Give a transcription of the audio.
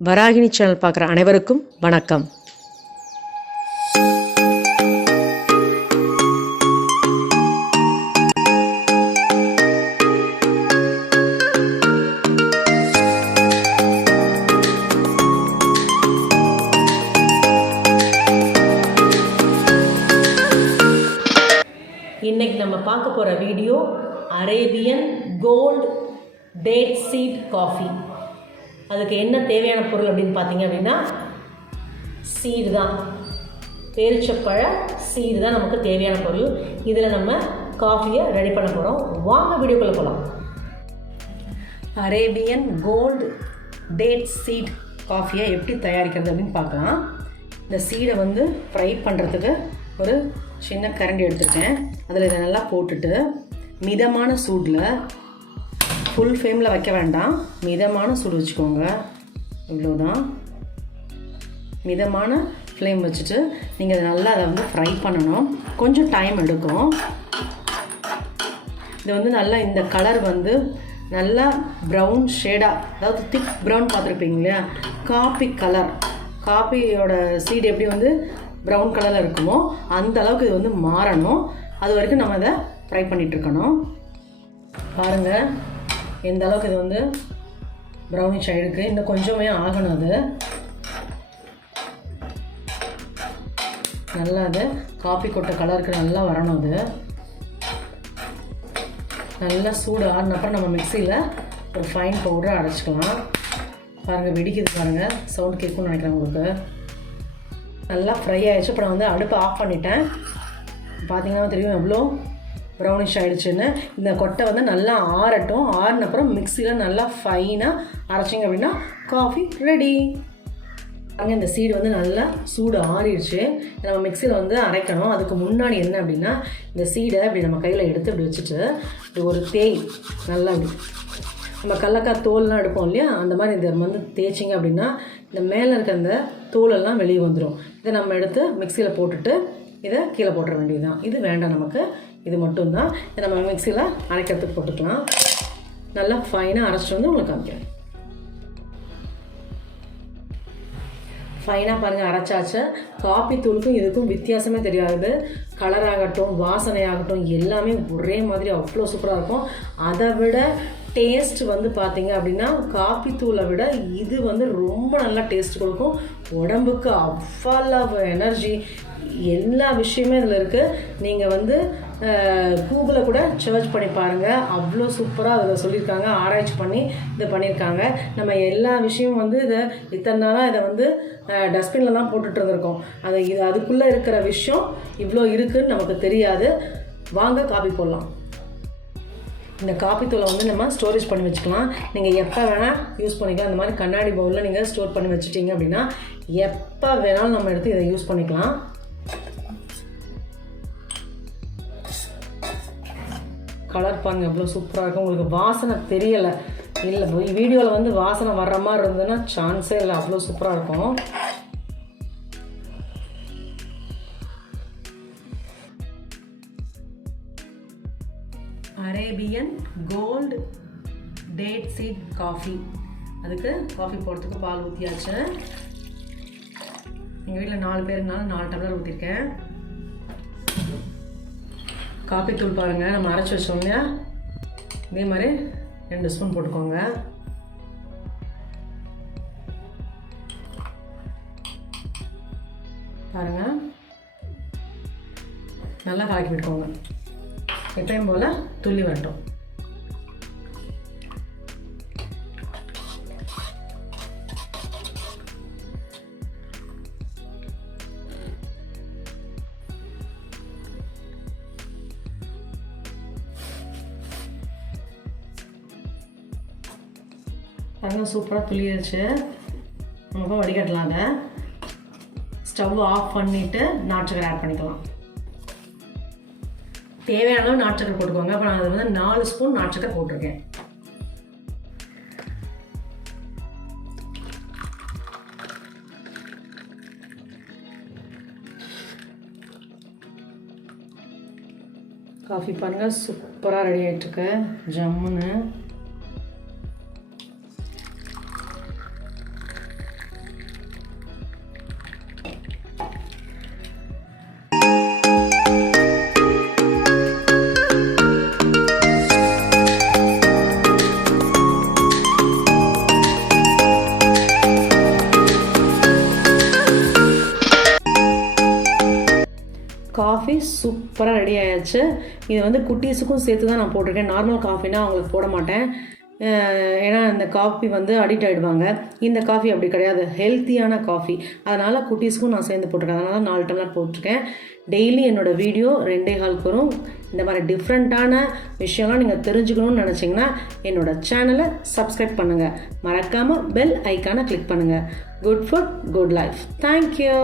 Varahini channel பார்க்குற அனைவருக்கும் வணக்கம். இன்னைக்கு நம்ம பார்க்க போகிற video Arabian cold date seed coffee. அதுக்கு என்ன தேவையான பொருள் அப்படின்னு பார்த்தீங்க அப்படின்னா சீடு தான், பேரிச்சப்பழ சீடு தான் நமக்கு தேவையான பொருள். இதில் நம்ம காஃபியை ரெடி பண்ண போகிறோம். வாங்க வீடியோக்குள்ளே போகலாம். அரேபியன் கோல்டு டேட் சீட் காஃபியை எப்படி தயாரிக்கிறது அப்படின்னு பார்க்கலாம். இந்த சீடை ஃப்ரை பண்ணுறதுக்கு ஒரு சின்ன கரண்டி எடுத்துருக்கேன். அதில் இதை நல்லா போட்டுட்டு மிதமான சூடில், ஃபுல் ஃப்ளேமில் வைக்க வேண்டாம், மிதமான சூடு வச்சுக்கோங்க. இவ்வளோதான், மிதமான ஃப்ளேம் வச்சுட்டு நீங்கள் நல்லா அதை ஃப்ரை பண்ணணும். கொஞ்சம் டைம் எடுக்கும். இது நல்லா இந்த கலர் நல்லா ப்ரௌன் ஷேடாக, அதாவது திக் ப்ரௌன் பார்த்துருப்பீங்க இல்லையா, காபி கலர், காபியோட சீடு எப்படி ப்ரௌன் கலரில் இருக்குமோ அந்த அளவுக்கு இது மாறணும். அது வரைக்கும் நம்ம இதை ஃப்ரை பண்ணிகிட்ருக்கணும். பாருங்கள் எந்த அளவுக்கு இது ப்ரௌனிஷ் ஆகிருக்கு. இன்னும் கொஞ்சமே ஆகணும். அது நல்லா அது காஃபி கொட்டை கலருக்கு நல்லா வரணும். அது நல்லா சூடு ஆடினப்பறம் நம்ம மிக்சியில் ஒரு ஃபைன் பவுடரை அரைச்சிக்கலாம். பாருங்கள் வெடிக்குது, பாருங்கள் சவுண்ட் கேட்கும்னு நினைக்கிறேன் உங்களுக்கு. நல்லா ஃப்ரை ஆகிடுச்சு. இப்போ நான் அடுப்பை ஆஃப் பண்ணிட்டேன். பார்த்தீங்கன்னா தெரியும் எவ்வளோ ப்ரௌனிஷ் ஆகிடுச்சுன்னு. இந்த கொட்டை நல்லா ஆறட்டும். ஆறினப்புறம் மிக்சியில் நல்லா ஃபைனாக அரைச்சிங்க அப்படின்னா காஃபி ரெடி. அங்கே இந்த சீடு நல்லா சூடு ஆறிடுச்சு. நம்ம மிக்சியில் அரைக்கணும். அதுக்கு முன்னாடி என்ன அப்படின்னா, இந்த சீடை இப்படி நம்ம கையில் எடுத்து இப்படி வச்சுட்டு இப்படி ஒரு தேய் நல்லா இப்படி, நம்ம கடலக்காய் தோல்லாம் எடுப்போம் இல்லையா, அந்த மாதிரி இதை தேய்ச்சிங்க அப்படின்னா இந்த மேலே இருக்க அந்த தோலெல்லாம் வெளியே வந்துடும். இதை நம்ம எடுத்து மிக்சியில் போட்டுட்டு இதை கீழே போட்டுற வேண்டியதுதான். இது வேண்டாம் நமக்கு, இது மட்டும்தான். இதை நம்ம மிக்சியில் அரைக்கிறதுக்கு போட்டுக்கலாம். நல்லா ஃபைனாக அரைச்சிட்டு உங்களுக்கு காமிக்கிறேன். ஃபைனாக பாருங்கள் அரைச்சாச்சு. காப்பி தூளுக்கும் இதுக்கும் வித்தியாசமே தெரியாது. கலராகட்டும், வாசனையாகட்டும், எல்லாமே ஒரே மாதிரி அவ்வளோ சூப்பராக இருக்கும். அதை விட டேஸ்ட் பார்த்தீங்க அப்படின்னா காப்பி தூளை விட இது ரொம்ப நல்லா டேஸ்ட் கொடுக்கும். உடம்புக்கு அவ்வளவு எனர்ஜி, எல்லா விஷயமே இதில் இருக்குது. நீங்கள் கூகுளில் கூட சர்ச் பண்ணி பாருங்கள், அவ்வளோ சூப்பராக அதில் சொல்லியிருக்காங்க. ஆராய்ச்சி பண்ணி இதை பண்ணியிருக்காங்க. நம்ம எல்லா விஷயமும் இதை இத்தனை நாளாக இதை டஸ்ட்பினில் தான் போட்டுட்டு இருந்திருக்கோம். இது அதுக்குள்ளே இருக்கிற விஷயம் இவ்வளோ இருக்குதுன்னு நமக்கு தெரியாது. வாங்க காப்பி போடலாம். இந்த காப்பி தூளை நம்ம ஸ்டோரேஜ் பண்ணி வச்சுக்கலாம். நீங்கள் எப்போ வேணால் யூஸ் பண்ணிக்கலாம். அந்த மாதிரி கண்ணாடி பவுலில் நீங்கள் ஸ்டோர் பண்ணி வச்சுட்டிங்க அப்படின்னா எப்போ வேணாலும் நம்ம எடுத்து இதை யூஸ் பண்ணிக்கலாம். கலர் பாருங்கள் எவ்வளோ சூப்பராக இருக்கும். உங்களுக்கு வாசனை தெரியலை இல்லை, வீடியோவில் வாசனை வர்ற மாதிரி இருந்ததுன்னா சான்ஸே இல்லை, அவ்வளோ சூப்பராக இருக்கும். Arabian cold date seed coffee. அதுக்கு காஃபி போடுறதுக்கு பால் ஊற்றியாச்சு. எங்கள் வீட்டில் 4 பேருனாலும் 4 டம்ளர் ஊற்றிருக்கேன். காஃபி தூள் பாருங்கள் நம்ம அரைச்சி வச்சோம் இல்லையா, இதே மாதிரி 2 ஸ்பூன் போட்டுக்கோங்க. பாருங்கள் நல்லா கலக்கி விட்டுக்கோங்க. எப்பயும் போல் துள்ளி வரட்டும். பாருங்கள் சூப்பராக துள்ளிடுச்சு. நம்ம வடிகட்டலாம். அதை ஸ்டவ் ஆஃப் பண்ணிவிட்டு நாட்டுச்சக்கரை ஆட் பண்ணிக்கலாம். தேவையான அளவு நாட்டுச்சக்கரை போட்டுக்கோங்க. அப்போ நான் அது 4 ஸ்பூன் நாட்டுச்சக்கரை போட்டிருக்கேன். காஃபி பாருங்கள் சூப்பராக ரெடி ஆகிட்டுருக்கு, ஜம்முன்னு. சூப்பராக ரெடி ஆயாச்சு. இது வந்து குட்டீஸுக்கும் சேர்த்து தான் நான் போட்டிருக்கேன். நார்மல் காஃபினா அவங்களுக்கு போட மாட்டேன், ஏன்னா இந்த காஃபி வந்து அடிக்ட் ஆகிடுவாங்க. இந்த காஃபி அப்படி கிடையாது, ஹெல்த்தியான காஃபி. அதனால் குட்டீஸுக்கும் நான் சேர்ந்து போட்டிருக்கேன். அதனால 4 டம்ளர் போட்டிருக்கேன். டெய்லி என்னோடய வீடியோ 2.15 வரும். இந்த மாதிரி டிஃப்ரெண்ட்டான விஷயம்லாம் நீங்கள் தெரிஞ்சுக்கணும்னு நினச்சிங்கன்னா என்னோடய சேனலை சப்ஸ்கிரைப் பண்ணுங்கள். மறக்காமல் பெல் ஐக்கானை கிளிக் பண்ணுங்கள். Good food good life. Thank you.